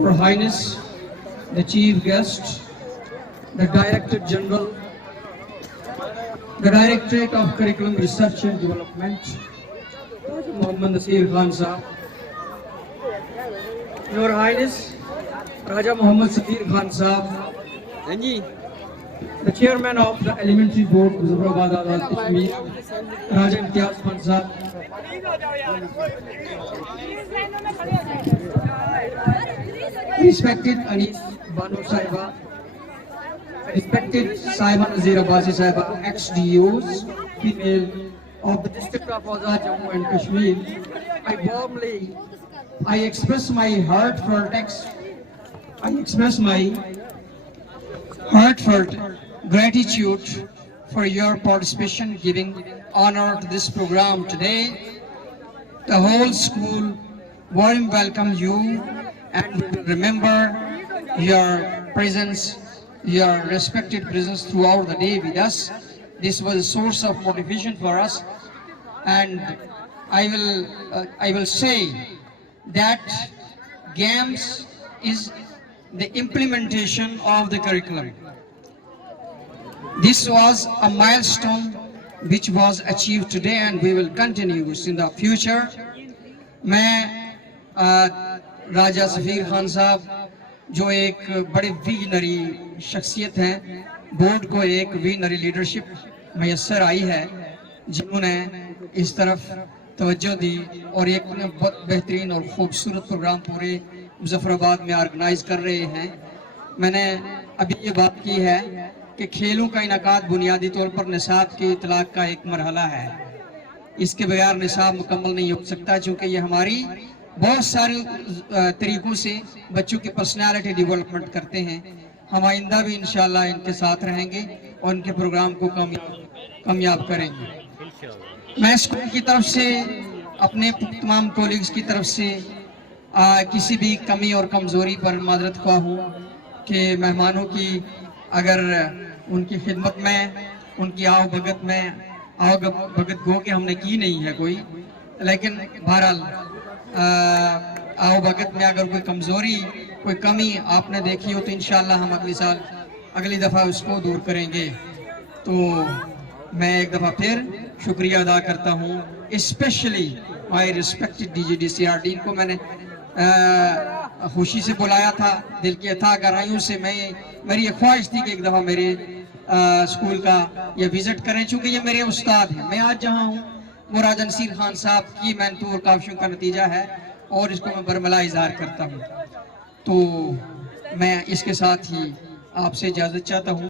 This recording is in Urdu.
Her Highness, the Chief Guest, the Director General, the Directorate of Curriculum Research and Development, Muhammad Khan صاحب, Your Highness, Raja Muhammad Khan صاحب, the Chairman of the Elementary Board, Kashmir, Raja Imtiaz Khan صاحب, respected Anis Banu Sahiba, respected Saiba Nazir Abbasi Sahiba, ex-DOs, female of the District of Azad Jammu and Kashmir, I express my heartfelt gratitude for your participation, giving honor to this program today. The whole school warm welcome you, and we will remember your presence, your respected presence throughout the day with us. This was a source of motivation for us, and I will say that games is the implementation of the curriculum. This was a milestone which was achieved today, and we will continue in the future. میں راجہ سفیر خان صاحب جو ایک بڑے ویژنری شخصیت ہیں، بورڈ کو ایک ویژنری لیڈرشپ میسر آئی ہے، جنہوں نے اس طرف توجہ دی اور ایک بہت بہترین اور خوبصورت پروگرام پورے مظفر آباد میں آرگنائز کر رہے ہیں۔ میں نے ابھی یہ بات کی ہے کہ کھیلوں کا انعقاد بنیادی طور پر نصاب کی اطلاق کا ایک مرحلہ ہے۔ اس کے بغیر نصاب مکمل نہیں ہو سکتا، چونکہ یہ ہماری بہت سارے طریقوں سے بچوں کی پرسنالٹی ڈیولپمنٹ کرتے ہیں۔ ہم آئندہ بھی انشاءاللہ ان کے ساتھ رہیں گے اور ان کے پروگرام کو کامیاب کریں گے۔ میں اسکول کی طرف سے، اپنے تمام کولیگز کی طرف سے کسی بھی کمی اور کمزوری پر معذرت خواہ ہوں کہ مہمانوں کی اگر ان کی خدمت میں، ان کی آؤ بھگت گو کہ ہم نے کی نہیں ہے کوئی، لیکن بہرحال آؤ بھگت میں اگر کوئی کمزوری، کوئی کمی آپ نے دیکھی ہو تو انشاءاللہ ہم اگلی دفعہ اس کو دور کریں گے۔ تو میں ایک دفعہ پھر شکریہ ادا کرتا ہوں، اسپیشلی مائی ریسپیکٹڈ DGDCR کو میں نے خوشی سے بلایا تھا، دل کی اتھاہ گہرائیوں سے میری یہ خواہش تھی کہ ایک دفعہ میرے اسکول کا یہ وزٹ کریں، چونکہ یہ میرے استاد ہیں۔ میں آج جہاں ہوں وہ راجہ نصیر خان صاحب کی محنتوں اور کاوشوں کا نتیجہ ہے، اور اس کو میں برملا اظہار کرتا ہوں۔ تو میں اس کے ساتھ ہی آپ سے اجازت چاہتا ہوں۔